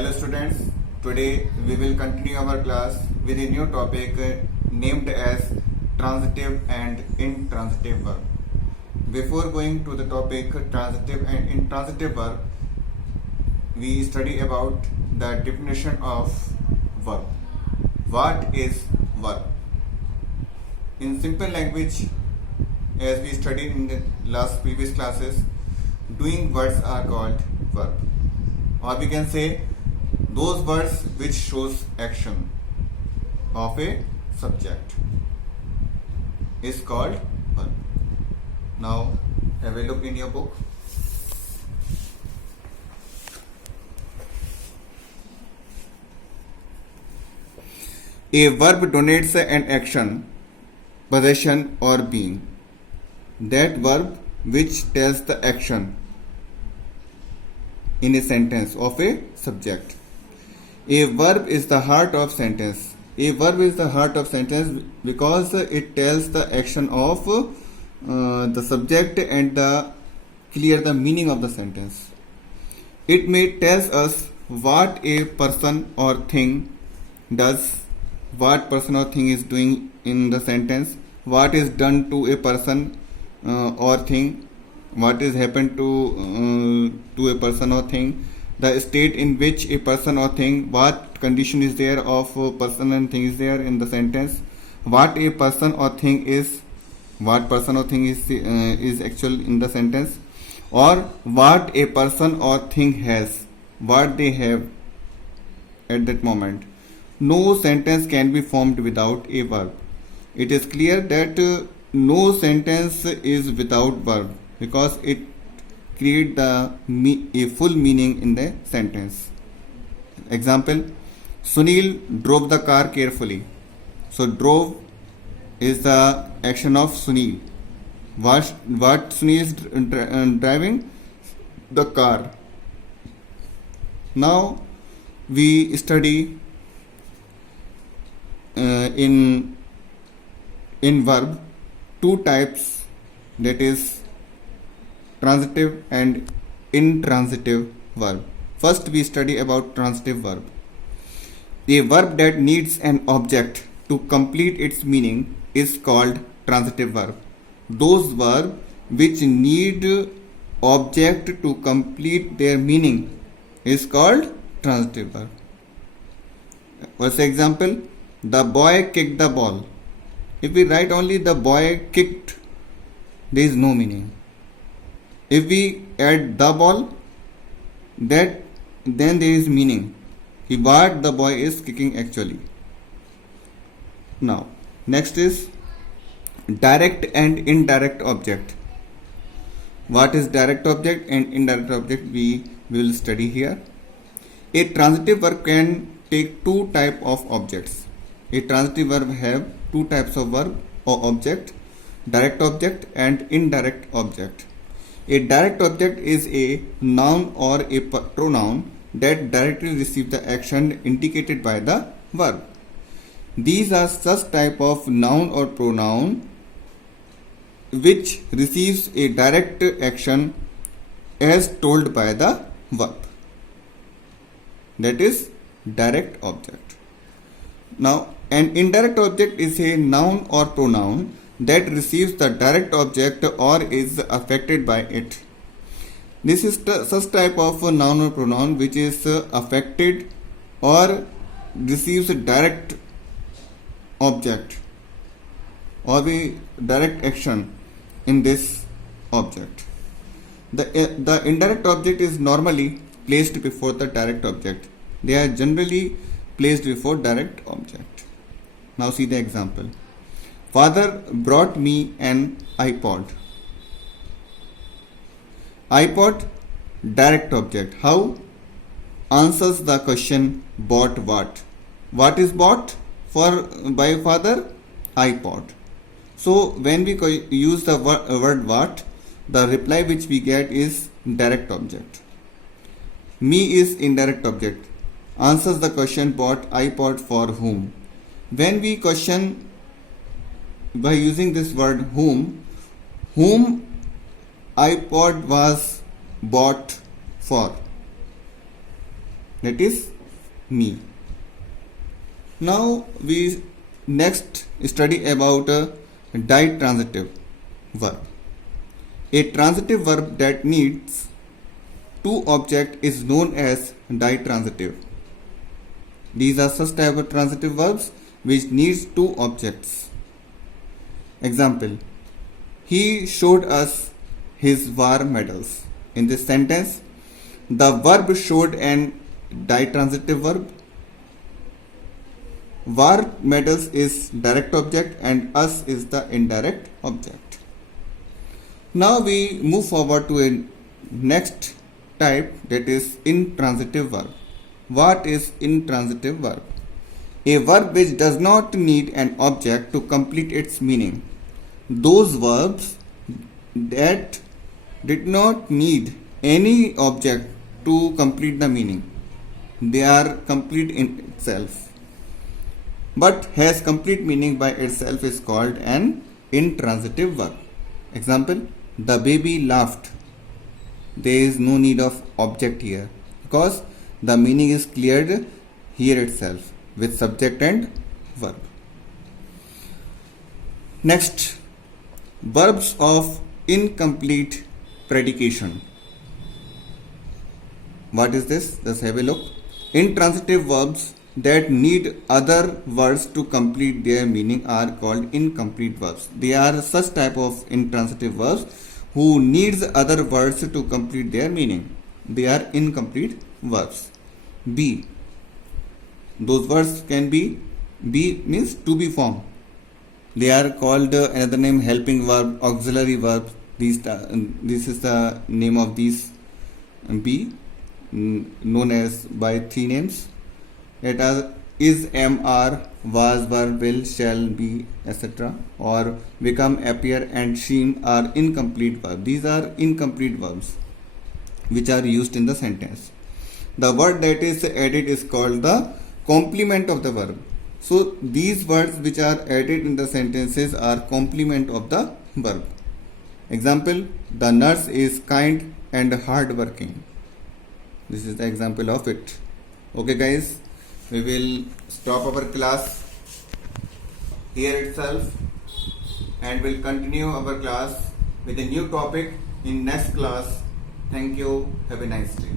Hello students, today we will continue our class with a new topic named as transitive and intransitive verb. Before going to the topic transitive and intransitive verb, we study about the definition of verb. What is verb? In simple language, as we studied in the last previous classes, doing words are called verb, or we can say those words which shows action of a subject is called verb. Now have a look in your book. A verb denotes an action, possession or being. That verb which tells the action in a sentence of a subject. A verb is the heart of sentence. A verb is the heart of sentence because it tells the action of the subject and clear the meaning of the sentence. It may tells us what a person or thing does, what person or thing is doing in the sentence, what is done to a person or thing, what is happened to a person or thing, the state in which a person or thing, what condition is there of a person and thing is there in the sentence, what a person or thing is, what person or thing is actual in the sentence, or what a person or thing has, what they have at that moment. No sentence can be formed without a verb. It is clear that no sentence is without verb because it create a full meaning in the sentence. Example: Sunil drove the car carefully. So drove is the action of Sunil. What Sunil is driving? The car. Now we study in verb two types, that is transitive and intransitive verb. First we study about transitive verb. A verb that needs an object to complete its meaning is called transitive verb. Those verbs which need object to complete their meaning is called transitive verb. For example, the boy kicked the ball. If we write only the boy kicked, there is no meaning. If we add the ball, then there is meaning. What the boy is kicking actually. Now, next is direct and indirect object. What is direct object and indirect object we will study here. A transitive verb can take two types of objects. A transitive verb have two types of verb or object, direct object and indirect object. A direct object is a noun or a pronoun that directly receives the action indicated by the verb. These are such type of noun or pronoun which receives a direct action as told by the verb. That is direct object. Now, an indirect object is a noun or pronoun that receives the direct object or is affected by it. This is such type of a noun or pronoun which is affected or receives a direct object or the direct action in this object. The indirect object is normally placed before the direct object. They are generally placed before direct object. Now see the example. Father brought me an iPod. iPod, direct object. How? Answers the question bought what. What is bought by father? iPod. So when we use the word what, the reply which we get is direct object. Me is indirect object. Answers the question bought iPod for whom. When we question by using this word whom iPod was bought for. that is me. Now we next study about a ditransitive verb. A transitive verb that needs two objects is known as ditransitive. These are such type of transitive verbs which needs two objects. Example: he showed us his war medals. In this sentence, the verb showed an ditransitive verb. War medals is direct object and us is the indirect object. Now we move forward to a next type, that is intransitive verb. What is intransitive verb? A verb which does not need an object to complete its meaning. Those verbs that did not need any object to complete the meaning, they are complete in itself, but has complete meaning by itself, is called an intransitive verb. Example: the baby laughed. There is no need of object here because the meaning is cleared here itself with subject and verb. Next, verbs of incomplete predication. What is this? Let's have a look. Intransitive verbs that need other words to complete their meaning are called incomplete verbs. They are such type of intransitive verbs who needs other words to complete their meaning. They are incomplete verbs. Be. Those words can be means to be formed. They are called another name helping verb, auxiliary verb. This is the name of these be, known as by three names. It is, am, are, was, were, will, shall, be, etc. or become, appear and seem are incomplete verbs. These are incomplete verbs which are used in the sentence. The word that is added is called the complement of the verb. So these words which are added in the sentences are complement of the verb. Example: the nurse is kind and hardworking. This is the example of it. Okay guys, we will stop our class here itself and will continue our class with a new topic in next class. Thank you. Have a nice day.